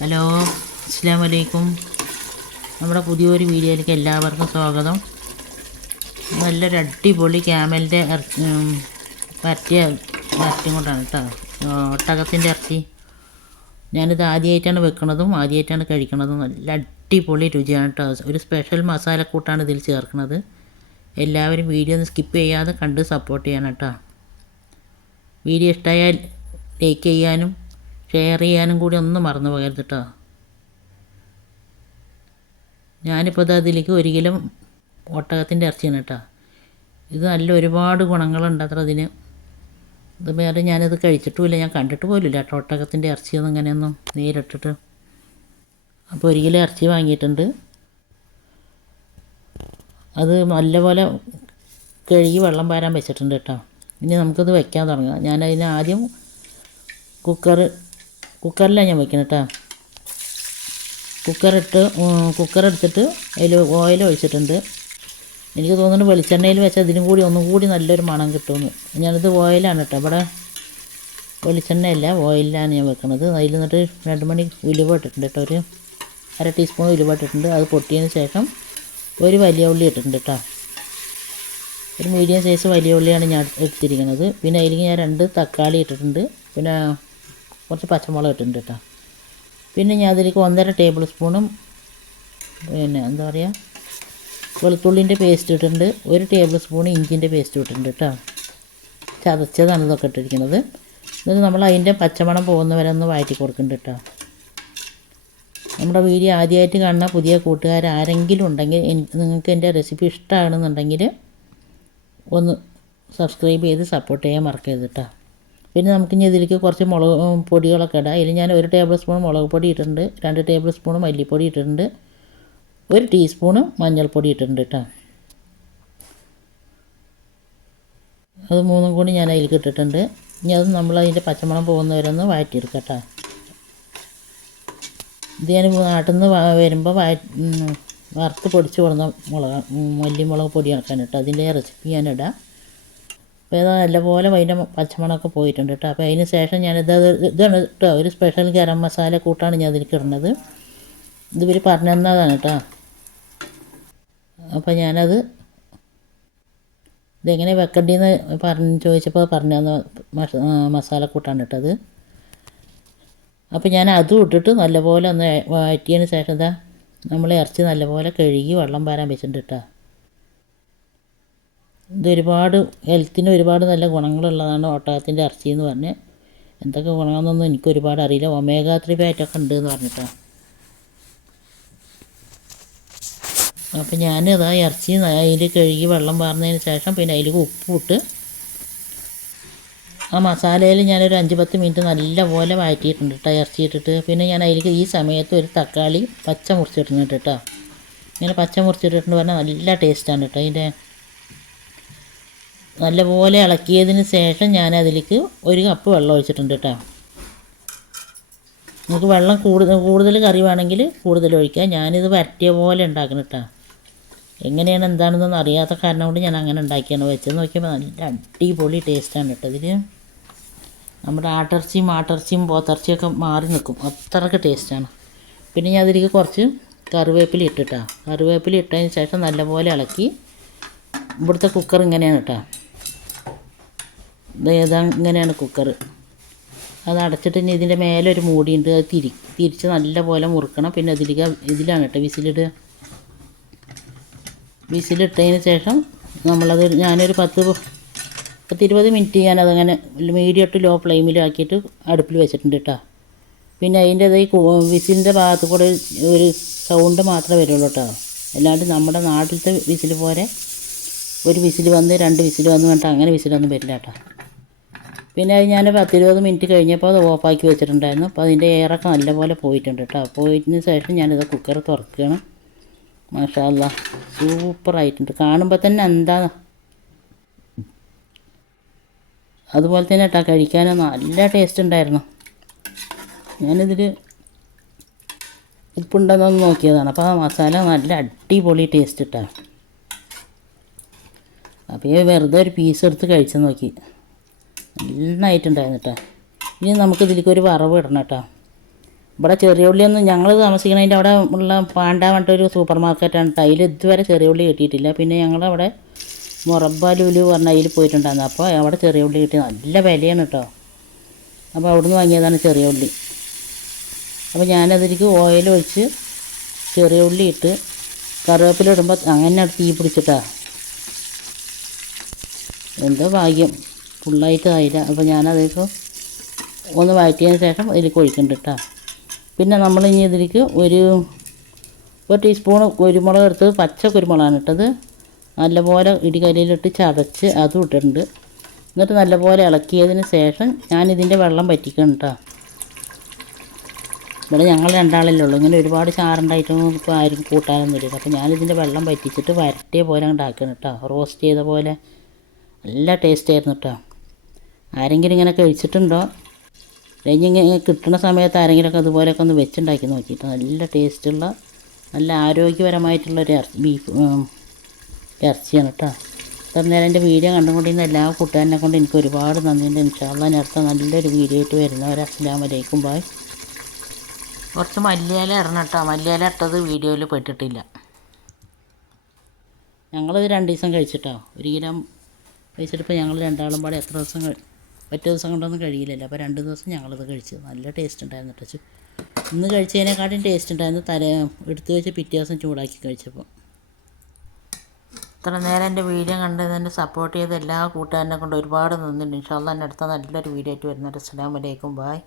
Hello അസ്സാം വലൈക്കും നമ്മുടെ പുതിയൊരു വീഡിയോയിലേക്ക് എല്ലാവർക്കും സ്വാഗതം. നല്ലൊരു അടിപൊളി ക്യാമലിന്റെ വരട്ടിയ വരട്ടിയും കൊണ്ടാണ് കേട്ടോ. ഒട്ടകത്തിന്റെ ഇറച്ചി. ഞാനിത് ആദ്യമായിട്ടാണ് വെക്കണതും ആദ്യമായിട്ടാണ് കഴിക്കണതും. നല്ല അടിപൊളി രുചിയാണ് കേട്ടോ. ഒരു സ്പെഷ്യൽ മസാലക്കൂട്ടാണ് ഇതിൽ ചേർക്കുന്നത്. എല്ലാവരും വീഡിയോ ഒന്ന് സ്കിപ്പ് ചെയ്യാതെ കണ്ട് സപ്പോർട്ട് ചെയ്യണം കേട്ടോ. വീഡിയോ ഇഷ്ടമായാൽ ലൈക്ക് ചെയ്യാനും ഷെയർ ചെയ്യാനും കൂടി ഒന്നും മറന്നു പോകരുത് കേട്ടോ ഞാനിപ്പോൾ ഇത് അതിലേക്ക് ഒരു കിലോ ഒട്ടകത്തിന്റെ ഇറച്ചിയാണ് കേട്ടോ ഇത് നല്ല ഒരുപാട് ഗുണങ്ങളുണ്ട് അത്ര അതിന്. ഇത് വേറെ ഞാനത് കഴിച്ചിട്ടുമില്ല. ഞാൻ കണ്ടിട്ട് പോലുമില്ല കേട്ടോ ഒട്ടകത്തിന്റെ ഇറച്ചിയൊന്നും ഇങ്ങനെയൊന്നും നേരിട്ടിട്ട്. അപ്പോൾ ഒരു കിലോ ഇറച്ചി വാങ്ങിയിട്ടുണ്ട്. അത് നല്ലപോലെ കഴുകി വെള്ളം പാരാൻ വെച്ചിട്ടുണ്ട് കേട്ടോ ഇനി നമുക്കത് വയ്ക്കാൻ തുടങ്ങാം. ഞാനതിന് ആദ്യം കുക്കർ കുക്കറിലാണ് ഞാൻ വെക്കുന്നത് കേട്ടോ കുക്കറിട്ട് കുക്കറെടുത്തിട്ട് അതിൽ ഓയിൽ ഒഴിച്ചിട്ടുണ്ട്. എനിക്ക് തോന്നുന്നു വെളിച്ചെണ്ണയിൽ വെച്ച് അതിനും കൂടി ഒന്നും കൂടി നല്ലൊരു മണം കിട്ടുമെന്ന്. ഞാനിത് ഓയിലാണ് കേട്ടോ ഇവിടെ വെളിച്ചെണ്ണയല്ല ഓയിലാണ് ഞാൻ വെക്കുന്നത് അതിൽ നിന്നിട്ട് രണ്ട് മണി ഉലുവ ഇട്ടിട്ടുണ്ട് കേട്ടോ ഒരു അര ടീസ്പൂൺ ഉലുവ ഇട്ടിട്ടുണ്ട്. അത് പൊട്ടിയതിന് ശേഷം ഒരു വലിയ ഉള്ളി ഇട്ടിട്ടുണ്ട് കേട്ടോ ഒരു മീഡിയം സൈസ് വലിയ ഉള്ളിയാണ് ഞാൻ എടുത്തിരിക്കുന്നത് പിന്നെ അതിലേക്ക് ഞാൻ രണ്ട് തക്കാളി ഇട്ടിട്ടുണ്ട്. പിന്നെ കുറച്ച് പച്ചമുളക് ഇട്ടിട്ടുണ്ട് കേട്ടോ. പിന്നെ ഞാൻ അതിലേക്ക് ഒന്നര ടേബിൾ സ്പൂണും പിന്നെ എന്താ പറയുക വെളുത്തുള്ളിന്റെ പേസ്റ്റ് ഇട്ടിട്ടുണ്ട്. ഒരു ടേബിൾ സ്പൂൺ ഇഞ്ചിന്റെ പേസ്റ്റ് ഇട്ടിട്ടുണ്ട് കേട്ടോ. ചതച്ചതാണ് ഇതൊക്കെ ഇട്ടിരിക്കുന്നത്. എന്നിട്ട് നമ്മൾ അതിന്റെ പച്ചമണം പോകുന്ന വരെ ഒന്ന് വഴറ്റി കൊടുക്കുന്നുണ്ട് കേട്ടോ. നമ്മുടെ വീഡിയോ ആദ്യമായിട്ട് കാണുന്ന പുതിയ കൂട്ടുകാർ ആരെങ്കിലും ഉണ്ടെങ്കിൽ നിങ്ങൾക്ക് എന്റെ റെസിപ്പി ഇഷ്ടമാണെന്നുണ്ടെങ്കിൽ ഒന്ന് സബ്സ്ക്രൈബ് ചെയ്ത് സപ്പോർട്ട് ചെയ്യാൻ മറക്കരുത് കേട്ടോ. പിന്നെ നമുക്ക് ഇനി ഇതിലേക്ക് കുറച്ച് മുളക് പൊടികളൊക്കെ ഇടാം. ഇതിൽ ഞാൻ ഒരു ടേബിൾ സ്പൂൺ മുളക് പൊടി ഇട്ടിട്ടുണ്ട്. രണ്ട് ടേബിൾ സ്പൂൺ മല്ലിപ്പൊടി ഇട്ടിട്ടുണ്ട്. ഒരു ടീസ്പൂണ് മഞ്ഞൾപ്പൊടി ഇട്ടിട്ടുണ്ട് കേട്ടോ. അത് മൂന്നും കൂടി ഞാൻ അതിലേക്ക് ഇട്ടിട്ടുണ്ട്. ഇനി അത് നമ്മൾ അതിന്റെ പച്ചമണം പോകുന്നവരെ ഒന്ന് കേട്ടോ. ഇത് ഞാൻ നാട്ടിൽ നിന്ന് വരുമ്പോൾ വഴ വറുത്ത് പൊടിച്ച് കൊടുന്ന മുളക് മല്ലിമുളക് പൊടി ഇറക്കാനിട്ടോ അതിന്റെ റെസിപ്പി ഞാനിടാം അപ്പോൾ ഇത് നല്ലപോലെ അതിന്റെ പച്ചമണമൊക്കെ പോയിട്ടുണ്ട് കേട്ടോ. അപ്പോൾ അതിന് ശേഷം ഞാനിത് ഇതാണ് കേട്ടോ. ഒരു സ്പെഷ്യൽ ഗരം മസാല കൂട്ടാണ് ഞാൻ അതിലേക്ക് ഇടുന്നത്. ഇത് ഇവർ പറഞ്ഞു തന്നതാണ് കേട്ടോ. അപ്പോൾ ഞാനത് ഇതെങ്ങനെ വെക്കണ്ടേന്ന് പറഞ്ഞ് ചോദിച്ചപ്പോൾ പറഞ്ഞു തന്ന മസാല കൂട്ടാണ് കേട്ടത് അപ്പോൾ ഞാൻ അതും ഇട്ടിട്ട് നല്ലപോലെ ഒന്ന് വഴറ്റിയതിന് ശേഷം ഇതാ നമ്മൾ ഇറച്ചി നല്ലപോലെ കഴുകി വെള്ളം വരാൻ വെച്ചിട്ടുണ്ട് കേട്ടോ. ഇത് ഒരുപാട് ഹെൽത്തിന് ഒരുപാട് നല്ല ഗുണങ്ങളുള്ളതാണ് ഒട്ടകത്തിന്റെ ഇറച്ചി എന്ന് പറഞ്ഞ്. എന്തൊക്കെ ഗുണങ്ങളെന്നൊന്നും എനിക്ക് ഒരുപാട് അറിയില്ല. ഒമേഗ ത്രീ ഫാറ്റൊക്കെ ഉണ്ട് എന്ന് പറഞ്ഞിട്ടാണ് അപ്പോൾ ഞാനിതാ ഇറച്ചി അതിൽ കഴുകി വെള്ളം പാർന്നതിന് ശേഷം പിന്നെ അതിലേക്ക് ഉപ്പിട്ട് ആ മസാലയിൽ ഞാനൊരു അഞ്ച് പത്ത് മിനിറ്റ് നല്ലപോലെ വഴറ്റിയിട്ടുണ്ട് കേട്ടോ ഇറച്ചി ഇട്ടിട്ട്. പിന്നെ ഞാൻ അതിലേക്ക് ഈ സമയത്ത് ഒരു തക്കാളി പച്ച മുറിച്ചിട്ടുണ്ട് കേട്ടോ ഇങ്ങനെ പച്ച മുറിച്ചിട്ടിട്ടുണ്ട് പറഞ്ഞാൽ നല്ല ടേസ്റ്റാണ് കേട്ടോ അതിന്റെ നല്ലപോലെ ഇളക്കിയതിന് ശേഷം ഞാൻ അതിലേക്ക് ഒരു കപ്പ് വെള്ളം ഒഴിച്ചിട്ടുണ്ട് കേട്ടോ. നിങ്ങൾക്ക് വെള്ളം കൂടുതൽ കൂടുതൽ കറി വേണമെങ്കിൽ കൂടുതൽ ഒഴിക്കാം. ഞാനിത് വരട്ടിയ പോലെ ഉണ്ടാക്കണം കേട്ടോ. എങ്ങനെയാണ് എന്താണെന്നൊന്നും അറിയാത്ത കാരണം കൊണ്ട് ഞാൻ അങ്ങനെ ഉണ്ടാക്കിയാണ് വെച്ചത്. നോക്കിയപ്പോൾ നല്ല അടിപൊളി ടേസ്റ്റാണ് കേട്ടോ ഇതിൽ നമ്മുടെ ആട്ടിറച്ചിയും ആട്ടിറച്ചിയും പോത്തിറച്ചിയൊക്കെ മാറി നിൽക്കും. അത്രയ്ക്ക് ടേസ്റ്റാണ് പിന്നെ ഞാൻ അതിലേക്ക് കുറച്ച് കറിവേപ്പില ഇട്ടിട്ടാ കറിവേപ്പില ഇട്ടതിന് ശേഷം നല്ലപോലെ ഇളക്കി. ഇവിടുത്തെ കുക്കർ ഇങ്ങനെയാണ് കേട്ടോ. ഇങ്ങനെയാണ് കുക്കർ അത് അടച്ചിട്ട് ഇനി ഇതിന്റെ മേലെ ഒരു മൂടിയുണ്ട്. അത് തിരി തിരിച്ച് നല്ലപോലെ മുറുക്കണം. പിന്നെ അതിലേക്ക് ഇതിലാണ് കേട്ടോ വിസിലിടുക. വിസിലിട്ടതിന് ശേഷം നമ്മളത് ഞാനൊരു പത്ത് പത്തിരുപത് മിനിറ്റ് ഞാനതങ്ങനെ മീഡിയം ടു ലോ ഫ്ലെയിമിലാക്കിയിട്ട് അടുപ്പിൽ വെച്ചിട്ടുണ്ട് കേട്ടോ. പിന്നെ അതിന്റെ ഈ വിസിലിന്റെ ഭാഗത്ത് കൂടെ ഒരു സൗണ്ട് മാത്രമേ വരുള്ളൂ കേട്ടോ. അല്ലാണ്ട് നമ്മുടെ നാട്ടിലത്തെ വിസിൽ പോലെ ഒരു വിസിൽ വന്ന് രണ്ട് വിസിൽ വന്ന് വേണ്ട അങ്ങനെ വിസിലൊന്നും വരില്ല കേട്ടോ. പിന്നെ അത് ഞാൻ പത്തിരുപത് മിനിറ്റ് കഴിഞ്ഞപ്പോൾ അത് ഓഫാക്കി വെച്ചിട്ടുണ്ടായിരുന്നു. അപ്പോൾ അതിന്റെ എയറൊക്കെ നല്ലപോലെ പോയിട്ടുണ്ട് കേട്ടോ. പോയതിന് ശേഷം ഞാനിത് കുക്കർ തുറക്കുകയാണ്. മാഷാല്ല സൂപ്പറായിട്ടുണ്ട് കാണുമ്പോൾ തന്നെ എന്താ? അതുപോലെ തന്നെ കേട്ടോ കഴിക്കാൻ നല്ല ടേസ്റ്റ് ഉണ്ടായിരുന്നു. ഞാനിതിൽ ഉപ്പുണ്ടെന്നൊന്ന് നോക്കിയതാണ്. അപ്പോൾ ആ മസാല നല്ല അടിപൊളി ടേസ്റ്റ് ഇട്ടാണ് അപ്പോൾ വെറുതെ ഒരു പീസ് എടുത്ത് കഴിച്ചു നോക്കി. നന്നായിട്ടുണ്ടായിരുന്നു കേട്ടോ ഇനി നമുക്ക് ഇതിലേക്ക് ഒരു വറവ് ഇടണം കേട്ടോ ഇവിടെ ചെറിയ ഉള്ളിയൊന്നും ഞങ്ങൾ താമസിക്കുന്നതിന്റെ അവിടെ ഉള്ള പാണ്ട പറഞ്ഞിട്ടൊരു സൂപ്പർ മാർക്കറ്റാണ് അതിൽ ഇതുവരെ ചെറിയ ഉള്ളി കിട്ടിയിട്ടില്ല. പിന്നെ ഞങ്ങളവിടെ മുറബ ലുലു പറഞ്ഞ അതിൽ പോയിട്ടുണ്ടായിരുന്നു. അപ്പോൾ അവിടെ ചെറിയ ഉള്ളി കിട്ടി. നല്ല വിലയാണ് കേട്ടോ അപ്പോൾ അവിടുന്ന് വാങ്ങിയതാണ് ചെറിയ ഉള്ളി. അപ്പോൾ ഞാനതിലേക്ക് ഓയിൽ ഒഴിച്ച് ചെറിയ ഉള്ളി ഇട്ട് കറിവേപ്പില ഇടുമ്പോൾ അങ്ങനെ തീ പിടിച്ചിട്ടാ. എന്തോ ഭാഗ്യം. ഫുള്ളായിട്ട് ആയില്ല അപ്പോൾ ഞാനതേക്ക് ഒന്ന് വഴറ്റിയതിന് ശേഷം ഇതിലേക്ക് ഒഴിക്കുന്നുണ്ട് കേട്ടോ പിന്നെ നമ്മൾ ഇനി ഇതിലേക്ക് ഒരു ഒരു ടീസ്പൂൺ കുരുമുളക് എടുത്തത് പച്ച കുരുമുളകാണ് ഇട്ടത്. നല്ലപോലെ ഇടികല്ലിലിട്ട് ചതച്ച് അതും ഇട്ടിട്ടുണ്ട്. എന്നിട്ട് നല്ലപോലെ ഇളക്കിയതിന് ശേഷം ഞാനിതിന്റെ വെള്ളം പറ്റിക്കണം കേട്ടോ ഇവിടെ ഞങ്ങൾ രണ്ടാളല്ലേ ഉള്ളൂ. ഇങ്ങനെ ഒരുപാട് ചാറുണ്ടായിട്ടൊന്നും ഇപ്പോൾ ആരും കൂട്ടാനൊന്നുമില്ല അപ്പോൾ ഞാനിതിന്റെ വെള്ളം പറ്റിച്ചിട്ട് വരട്ടിയ പോലെ ഉണ്ടാക്കണം കേട്ടോ റോസ്റ്റ് ചെയ്ത പോലെ നല്ല ടേസ്റ്റ് ആയിരുന്നു കേട്ടോ ആരെങ്കിലും ഇങ്ങനെ കഴിച്ചിട്ടുണ്ടോ? ഇങ്ങനെ കിട്ടുന്ന സമയത്ത് ആരെങ്കിലുമൊക്കെ അതുപോലെയൊക്കെ ഒന്ന് വെച്ചുണ്ടാക്കി നോക്കിയിട്ട് നല്ല ടേസ്റ്റുള്ള നല്ല ആരോഗ്യപരമായിട്ടുള്ള ഒരു ബീഫ് ഇറച്ചിയാണ് കേട്ടോ. അപ്പം നേരം എന്റെ വീഡിയോ കണ്ടുകൊണ്ടിരുന്ന എല്ലാ കൂട്ടുകാരനെ കൊണ്ട് എനിക്ക് ഒരുപാട് നന്ദിയുണ്ട്. ഇൻഷാല്ല അടുത്ത നല്ലൊരു വീഡിയോ ആയിട്ട് വരുന്നവരെ അസ്സലാം വലൈക്കും ബായ് കുറച്ച് മല്ലിയില ഇടണം കേട്ടോ. മല്ലിയില ഇട്ടത് വീഡിയോയിൽ പെട്ടിട്ടില്ല. ഞങ്ങളിത് രണ്ട് ദിവസം കഴിച്ചിട്ടോ? ഒരു കിലോ കഴിച്ചിട്ടിപ്പോൾ ഞങ്ങൾ രണ്ടാളും പാടെ എത്ര ദിവസം ഒറ്റ ദിവസം കൊണ്ടൊന്നും കഴിയില്ലല്ലോ. അപ്പോൾ രണ്ട് ദിവസം ഞങ്ങളത് കഴിച്ചു. നല്ല ടേസ്റ്റ് ഉണ്ടായിരുന്നു കേട്ടോ ചു- ഇന്ന് കഴിച്ചതിനെക്കാട്ടും ടേസ്റ്റ് ഉണ്ടായിരുന്നു തല എടുത്തു വെച്ച് പിറ്റേ ദിവസം ചൂടാക്കി കഴിച്ചപ്പോൾ ഇത്ര നേരം എന്റെ വീഡിയോ കണ്ട് എന്നെ സപ്പോർട്ട് ചെയ്ത എല്ലാ കൂട്ടുകാരനെ കൊണ്ട് ഒരുപാട് നന്ദിയുണ്ട്. ഇൻഷാല്ല എന്റെ അടുത്ത നല്ലൊരു വീഡിയോ ആയിട്ട് വരുന്നുണ്ട് അസ്സാം വലൈക്കും ബായ്